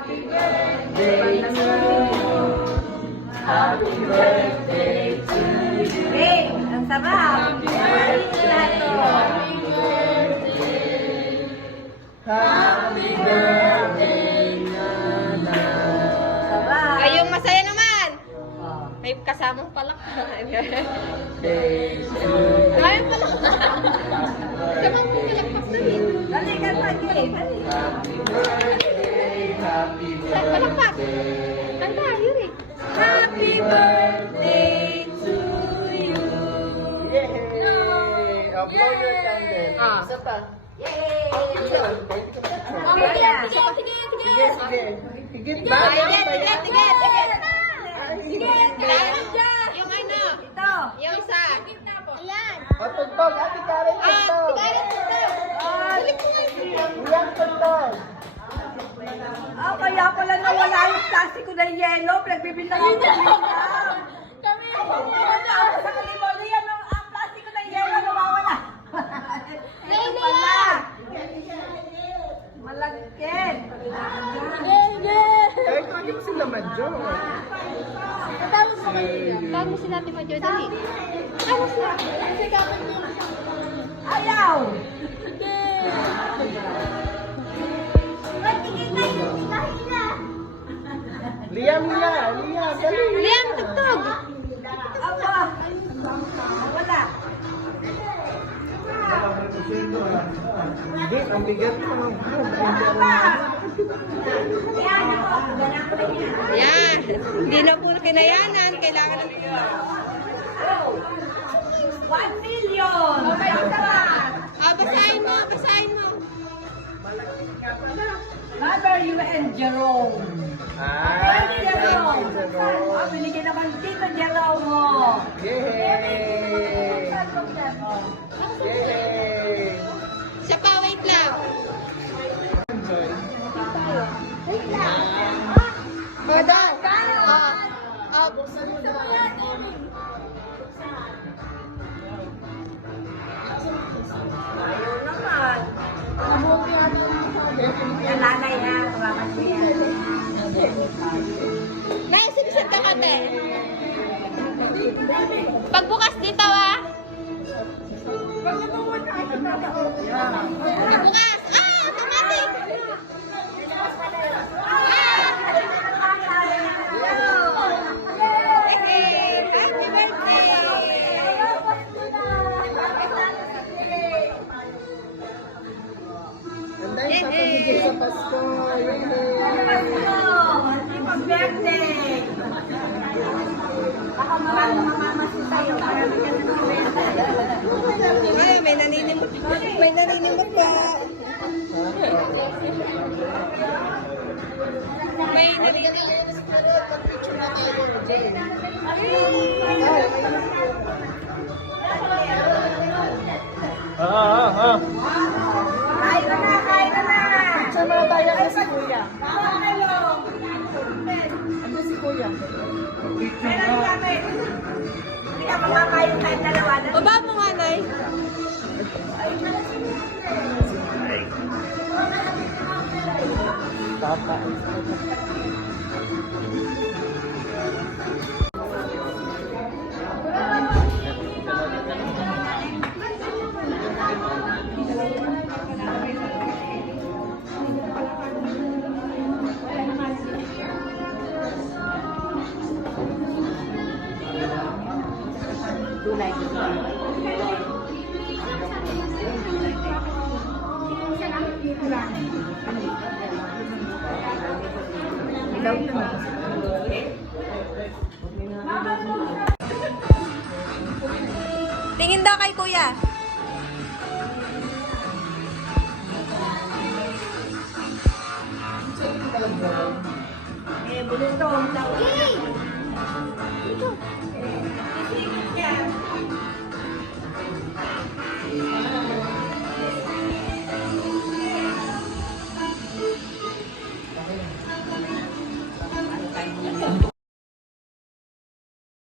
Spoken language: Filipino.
Happy birthday to you. Happy birthday to you. Hey, ang sarap. Happy birthday, Nana. Sarap. Ay, yung masaya naman. May kasamang palakpak. Birthday to you. Ay, palakpak. Samang palakpak na rin. Dali ka lagi. Happy birthday, happy Palakpak. birthday. Kanta, yun eh. Happy birthday to you. Yay! Upload your candle. Ah. Isa pa. Yay! Yun. Okay, Sige, sige. Higit ba? Yung ano? Ito. Yung isa. Ayan. O, tugtog. Ate Karen, tugtog. Iyan, tugtog. Ah, kaya pala nawala yung plastiko na yelo, pinagbibintang ako sa kami wala ako sa kalimutan yan, ang plastiko na yelo nawawala. Ito pala. Malagkit. Kahit lagi mo sila madyo. Tawag mo si Nati Madyo, dali. Ano siya? Ayaw. Liam nila. Liam, dali. Liam, tugtog. Apa? Wala. Hindi, ang bigat mo. Yan. Hindi na po kinayanan. Kailangan ng... 1 million. Basahin mo, basahin mo. Mother, you and Jerome. Ah, Jerome. Jerome. Ah, binigyan naman dito Jerome mo. Yay! Yay! Siya pa, wait lang. Madam! Ayaw naman. Yan nanay ha, tumakas mo yan. Nay, sinisip ka kate. Pagbukas dito, ah. Pagbukas. Ah, automatic. Happy Ang dahil sa pamigay sa Pasko. Yay! birthday! Baka mamamasin tayo. Ay, may naninimot. May naninimot pa. May naninimot. Picture na tayo, Jane. Kain ka na, kain ka na! Picture na tayo na si Kuya. Ano si Kuya? Meron kami. Hindi ka makakain tayong dalawa na. Baba mo nga, Nay. Papa. Tunay. Ilaw yun. Tingin daw kay Kuya. Eh, bulutong. Ito.